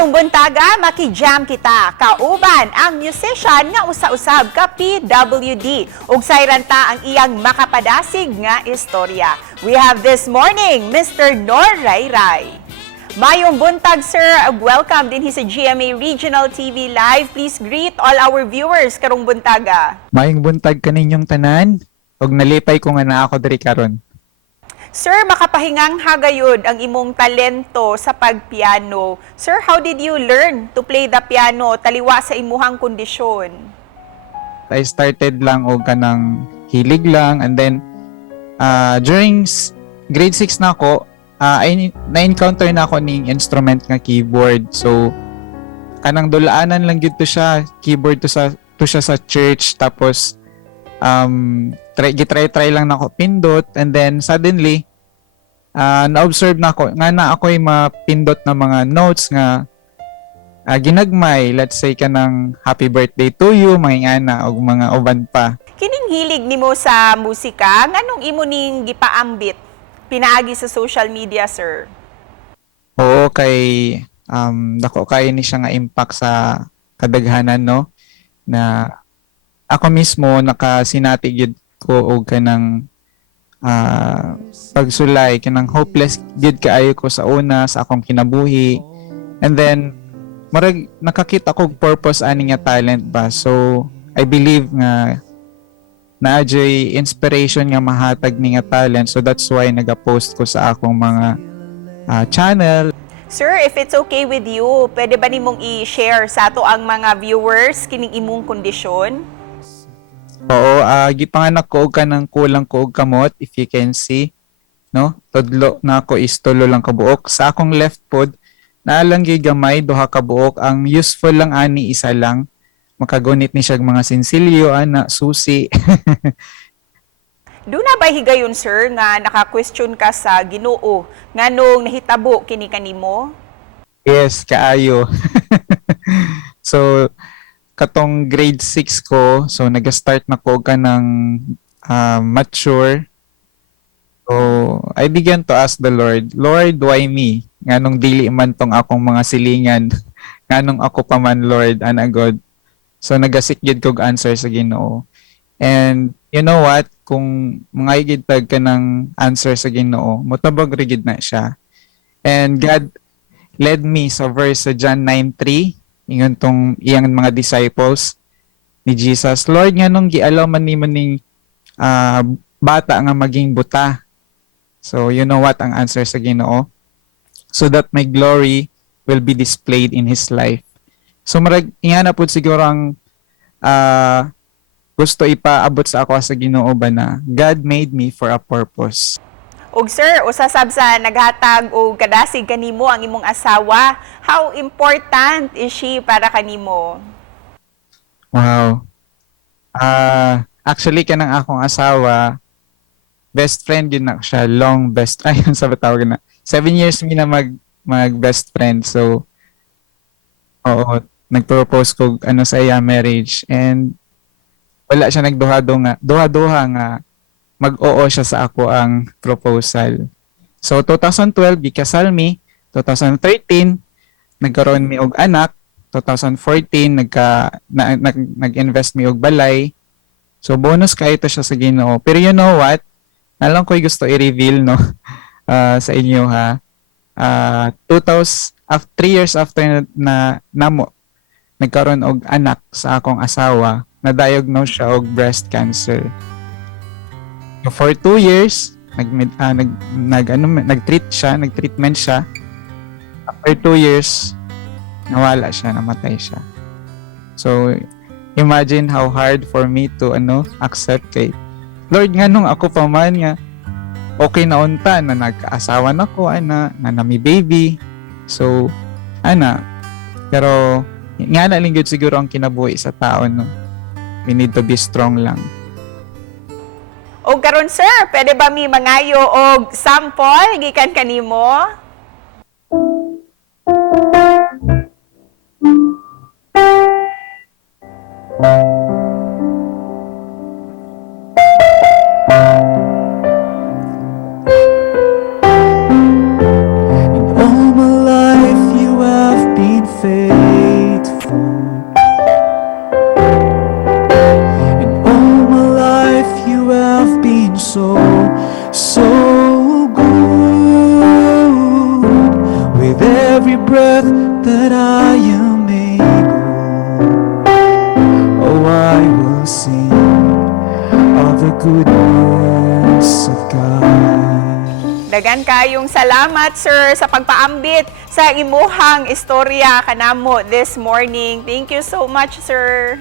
Karong buntaga, makijam kita. Kauban ang musician nga usa-usab ka PWD. Ug sayranta ang iyang makapadasig nga istorya. We have this morning, Mr. Nor Rayray. Mayong buntag, sir. Welcome din sa GMA Regional TV Live. Please greet all our viewers karong buntaga. Mayong buntag kaninyong tanan. Og nalipay ko nga na ako diri karon. Sir, makapahingang hagayod ang imong talento sa pagpiano. Sir, how did you learn to play the piano taliwa sa imuhang kondisyon? I started lang og kanang hilig lang, and then during grade 6 na ako, na-encounter na ako ning instrument nga keyboard. So kanang dulaanan lang gyud to siya, keyboard to siya sa church, tapos try lang nako pindot, and then suddenly na-observe na ako nga na ako'y mapindot na mga notes nga ginagmay, let's say kanang happy birthday to you, mga ana og mga uban pa. Kining hilig nimo sa musika, nganong imo ning gipaambit pinaagi sa social media, sir? Oo, kay dako kay ni siya nga impact sa kadaghanan, no, na ako mismo nakasinati gyud ko og kanang pagsulay, kanang hopeless gyud kaayo ko sa una sa akong kinabuhi, and then marag nakakita ko purpose ani nga talent ba. So I believe nga naadjay inspiration nga mahatag ni nga talent, so that's why naga-post ko sa akong mga channel. Sir, if it's okay with you, pwede ba nimong i-share sa ato ang mga viewers kining imong kondisyon? Oo, gipanganak ko og kanang kulang ko og kamot, if you can see, no? Tudlo na ako is tulo lang kabuok. Sa akong left pod, naalang gyud gamay duha ka buok. Ang useful lang ani isa lang. Makagunit ni siya mga sinsilyo, ana, susi. Doon na ba higayon, sir, nga naka-question ka sa Ginoo nganong nahitabo kini kanimo? Yes, kaayo. So katong grade 6 ko, so nag-start na ko ka ng mature. So I began to ask the Lord, Lord, why me? Nganong dili man tong akong mga silingan? Nganong ako pa man, Lord, ana God? So nagasik gyud kog answer sa Ginoo. And you know what? Kung mga igitag ka ng answer sa Ginoo, motabag rigid na siya. And God led me sa verse sa John 9:3. Ingon tong iyang mga disciples ni Jesus, Lord, nga nung gialaw man ni maning bata nga maging buta. So you know what ang answer sa Ginoo? So that my glory will be displayed in His life. So marag ingana pud siguro ang gusto ipaabot sa ako sa Ginoo ba na God made me for a purpose. Og sir, usasab sa naghatag og kadasig kanimo ang imong asawa, how important is she para kanimo? Wow. Actually kanang akong asawa, best friend yun na siya, long best, ayun sa tawag na. 7 years mi na mag best friend. So oo, nagpropose ko sa iya marriage, and wala siya duha-duha nga mag-oo siya sa ako ang proposal. So 2012 gikasal mi, 2013 nagkaroon mi og anak, 2014 nag-invest mi og balay. So bonus kay ito siya sa Ginoo. Pero you know what? Nalang ko'y gusto i-reveal, no, sa inyo, ha. 3 years after na namo nagkaroon og anak sa akong asawa, na-diagnose siya og breast cancer. So for 2 years, nag-treatment siya. After 2 years, nawala siya, namatay siya. So imagine how hard for me to accept kay Lord, nga nung ako pa man nga okay na unta na nagkaasawa na ko, na nami baby. So pero nga na lang gyud siguro ang kinabuhi sa tao, no. We need to be strong lang. Og karon sir, pwede ba mi mangayo og sample gikan kanimo? breath that I am able, oh, I will sing of the goodness of God. Dagan kayong salamat, sir, sa pagpaambit sa imuhang istorya kanamo this morning. Thank you so much, sir.